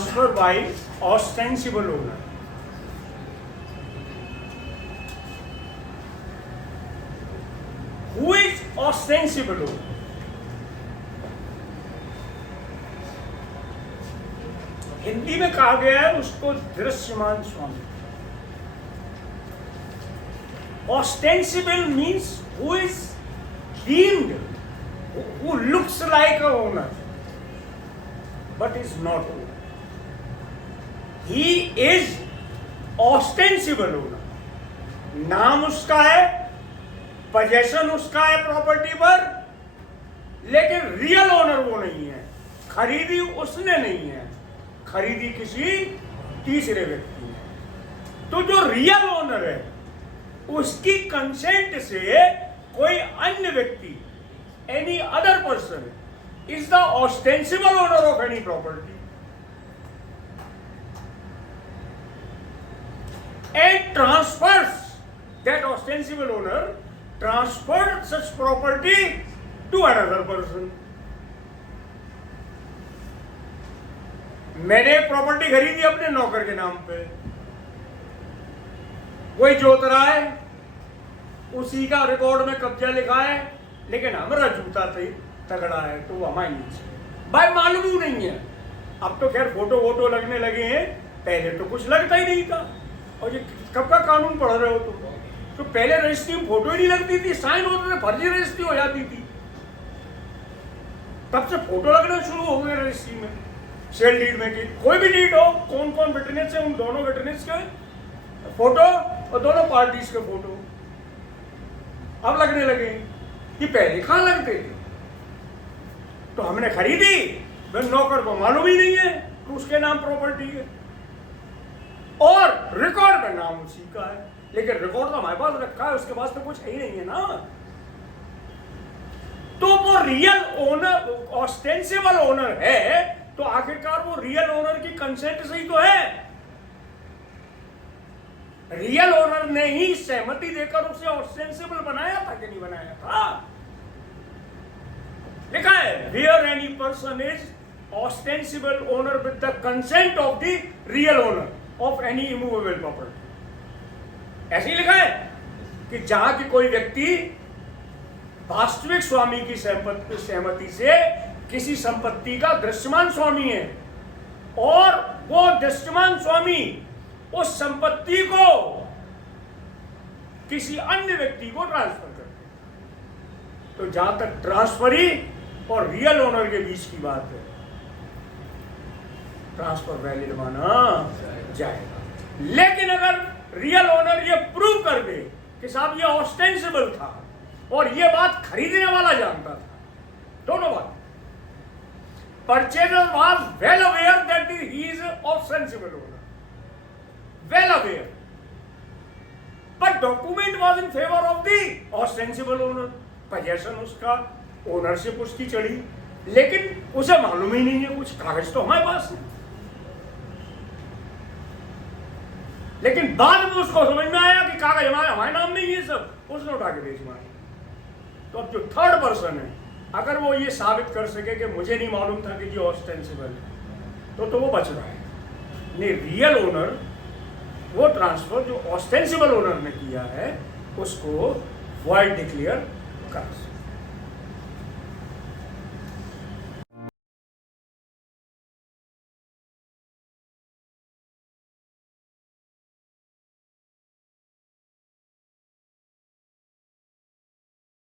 transferred by ostensible owner. Who is ostensible owner? Hindi में कहा गया है उसको दृश्यमान स्वामी. Ostensible means who is deemed, who looks like a owner but is not owner. He is ostensible owner. नाम उसका है, पोजेशन उसका है प्रॉपर्टी पर, लेकिन रियल ओनर वो नहीं है. खरीदी उसने नहीं है, खरीदी किसी तीसरे व्यक्ति ने. तो जो रियल ओनर है उसकी कंसेंट से कोई अन्य व्यक्ति, any other person is the ostensible owner of any property. And transfers, that ostensible owner transferred such property to another person. मैंने एक प्रॉपर्टी खरीदी अपने नौकर के नाम पे, वही जोत रहा है, उसी का रिकॉर्ड में कब्जा लिखा है, लेकिन हमारा जूता तगड़ा है तो वो हमारी नीचे भाई मालूम ही नहीं है. अब तो खैर फोटो वोटो लगने लगे हैं, पहले तो कुछ लगता ही नहीं था. और ये कब का कानून पढ़ रहे हो तुम? तो पहले रजिस्ट्री में फोटो ही नहीं लगती थी, साइन होते थे, फर्जी रजिस्ट्री हो जाती थी. तब से फोटो लगना शुरू हो गए रजिस्ट्री में, सेल डीड में. की कोई भी डीड हो, कौन कौन विटनेस है, उन दोनों विटनेस के फोटो और दोनों पार्टीज के फोटो अब लगने लगे. कि पहले कहां लगते थे? तो हमने खरीदी, मैं नौकर को मालूम ही नहीं है कि उसके नाम प्रॉपर्टी है, और रिकॉर्ड में नाम उसी का है, लेकिन रिकॉर्ड तो हमारे पास रखा है, उसके पास तो कुछ है ही नहीं है ना. तो वो रियल ओनर, ऑस्टेंसिबल ओनर है, तो आखिरकार वो रियल ओनर की कंसेंट से ही तो है. रियल ओनर ने ही सहमति देकर उसे ऑस्टेंसिबल बनाया था कि नहीं बनाया था? लिखा है where any person is ostensible owner with the consent of the real owner of any immovable property. ऐसे ही लिखा है कि जहां की कोई व्यक्ति वास्तविक स्वामी की सहमति से किसी संपत्ति का दृश्यमान स्वामी है, और वो दृश्यमान स्वामी उस संपत्ति को किसी अन्य व्यक्ति को ट्रांसफर करते हैं. तो जहां तक ट्रांसफरी और रियल ओनर के बीच की बात है, ट्रांसफर वैलिड माना जाएगा. लेकिन अगर रियल ओनर ये प्रूव कर दे कि साहब ये ऑस्टेंसिबल था और ये बात खरीदने वाला जानता था, दोनों बात, purchaser was well aware that he is ostensible owner, well aware, but document was in favor of the ostensible owner. possession उसका, ओनरशिप उसकी चढ़ी, लेकिन उसे मालूम ही नहीं है, कुछ कागज तो हमारे पास है. लेकिन बाद में उसको समझ में आया कि कागज हमारे नाम नहीं है, सब उसने उठा के बेच मारा. तो अब जो थर्ड पर्सन है, अगर वो ये साबित कर सके कि मुझे नहीं मालूम था कि ये ऑस्टेंसिबल है, तो वो बच रहा है. नहीं, रियल ओनर वो ट्रांसफर जो ऑस्टेंसिबल ओनर ने किया है उसको वॉइड डिक्लेयर कर सकते.